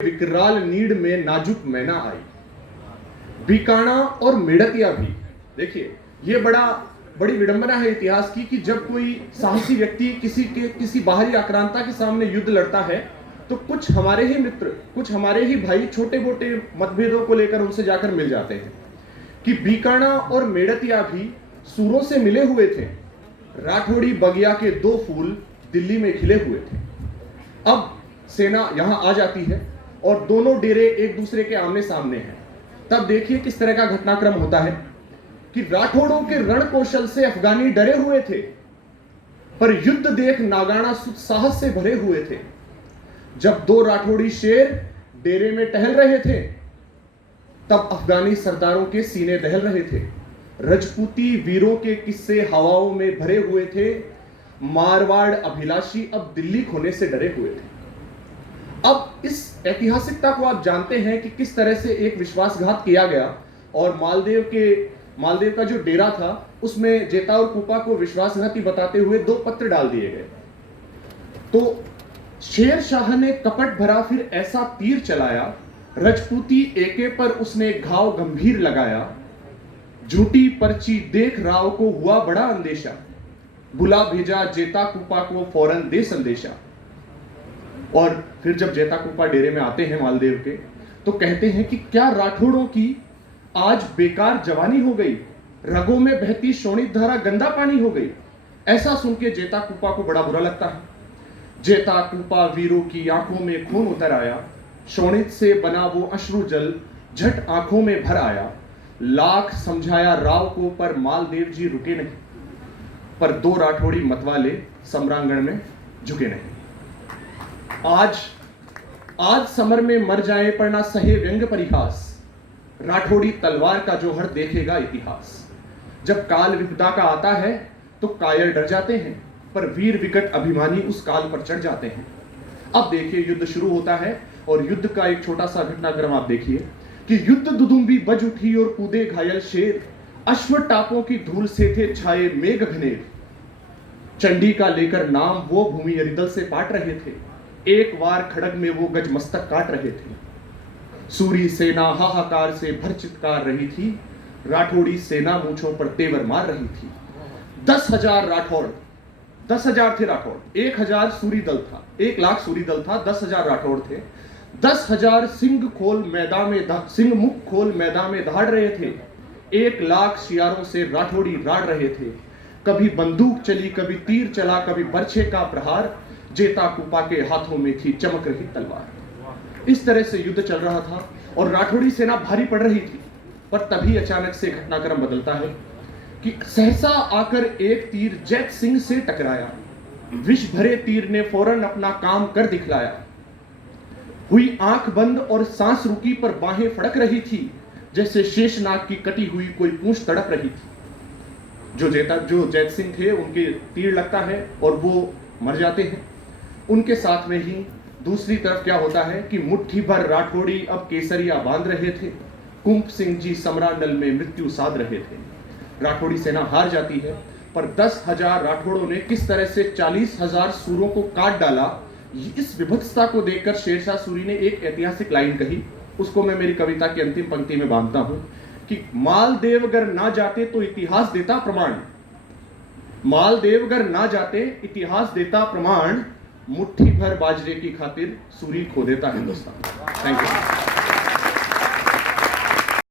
विकराल नीड में नाजुक मैना आई, बीकाणा और मेड़तिया भी। देखिए, ये बड़ी विडंबना है इतिहास की कि जब कोई साहसी व्यक्ति किसी बाहरी आक्रांता के सामने युद्ध लड़ता है तो कुछ हमारे ही मित्र, कुछ हमारे ही भाई छोटे मोटे मतभेदों को लेकर उनसे जाकर मिल जाते हैं। कि बीकाणा और मेड़तिया भी सूरों से मिले हुए थे। राठौड़ी बगिया के दो फूल दिल्ली में खिले हुए थे। अब सेना यहां आ जाती है और दोनों डेरे एक दूसरे के आमने सामने हैं। तब देखिए किस तरह का घटनाक्रम होता है कि राठौड़ों के रण कौशल से अफगानी डरे हुए थे, पर युद्ध देख नागाना साहस से भरे हुए थे। जब दो राठौड़ी शेर डेरे में टहल रहे थे तब अफगानी सरदारों के सीने दहल रहे थे। रजपूती वीरों के किस्से हवाओं में भरे हुए थे। मारवाड़ अभिलाषी अब दिल्ली खोने से डरे हुए थे। अब इस ऐतिहासिकता को आप जानते हैं कि किस तरह से एक विश्वासघात किया गया और मालदेव का जो डेरा था उसमें जेता और कुपा को विश्वासघाती बताते हुए दो पत्र डाल दिए गए। तो शेर शाह ने कपट भरा फिर ऐसा तीर चलाया, रजपूती एके पर उसने घाव गंभीर लगाया। झूठी पर्ची देख राव को हुआ बड़ा अंदेशा, बुला भेजा जेता कुपा को फौरन दे संदेशा। और फिर जब जेता कुपा डेरे में आते हैं मालदेव के तो कहते हैं कि क्या राठौड़ों की आज बेकार जवानी हो गई, रगों में बहती शोणित धारा गंदा पानी हो गई। ऐसा सुन के जेता कुपा को बड़ा बुरा लगता है। जेता कुपा वीरों की आंखों में खून उतर आया, शोणित से बना वो अश्रु जल झट आंखों में भर आया। लाख समझाया राव को पर मालदेव जी रुके नहीं, पर दो राठौड़ी मतवाले सम्रांगण में झुके नहीं। आज समर में मर जाए पर ना सहे व्यंग परिहास, राठौड़ी तलवार का जोहर देखेगा इतिहास। जब काल विपदा का आता है तो कायर डर जाते हैं, पर वीर विकट अभिमानी उस काल पर चढ़ जाते हैं। अब देखिए युद्ध शुरू होता है और युद्ध का एक छोटा सा घटनाक्रम आप देखिए कि युद्ध दुदुम्बी बज उठी और कूदे घायल शेर, अश्व टापों की धूल से थे छाए मेघ घनेर। चंडी का लेकर नाम वो भूमि अरिदल से पाट रहे थे, एक वार खड़ग में वो गज मस्तक काट रहे थे। सूरी सेना हाहाकार से भर चित्कार रही थी, राठौड़ी सेना मूंछों पर तेवर मार रही थी। 10,000 राठौड़, 10,000 थे राठौड़, 1,000 सूरी दल था, 1 लाख सूरी दल था, 10,000 राठौड़ थे। 10,000 सिंह मुख खोल मैदान में दहाड़ रहे थे। 1 लाख शियारों से राठौड़ी राड़ रहे थे। कभी बंदूक चली, कभी तीर चला, कभी बर्छे का प्रहार, जेता कुपा के हाथों में थी चमक रही तलवार। इस तरह से युद्ध चल रहा था और राठौड़ी सेना भारी पड़ रही थी। पर तभी अचानक से घटनाक्रम बदलता है कि सहसा आकर एक तीर जैत सिंह से टकराया। विष भरे तीर ने फौरन अपना काम कर दिखलाया। हुई आंख बंद और सांस रुकी, पर बाहें फड़क रही थी जैसे शेषनाग की कटी हुई कोई पूंछ तड़प रही थी। जो जैत सिंह थे उनके तीर लगता है और वो मर जाते हैं। उनके साथ में ही दूसरी तरफ क्या होता है कि मुट्ठी भर राठौड़ी अब केसरिया बांध रहे थे। कुंभ सिंह जी समरांडल में मृत्यु साध रहे थे। राठौड़ी सेना हार जाती है, पर 10,000 राठौड़ों ने किस तरह से 40,000 सूरों को काट डाला। इस विभत्सता को देखकर शेरशाह सूरी ने एक ऐतिहासिक लाइन कही, उसको मैं मेरी कविता की अंतिम पंक्ति में बांधता हूं कि मालदेवगर ना जाते तो इतिहास देता प्रमाण, मालदेवगर ना जाते इतिहास देता प्रमाण, मुट्ठी भर बाजरे की खातिर सूरी खो देता हिंदुस्तान। Thank you.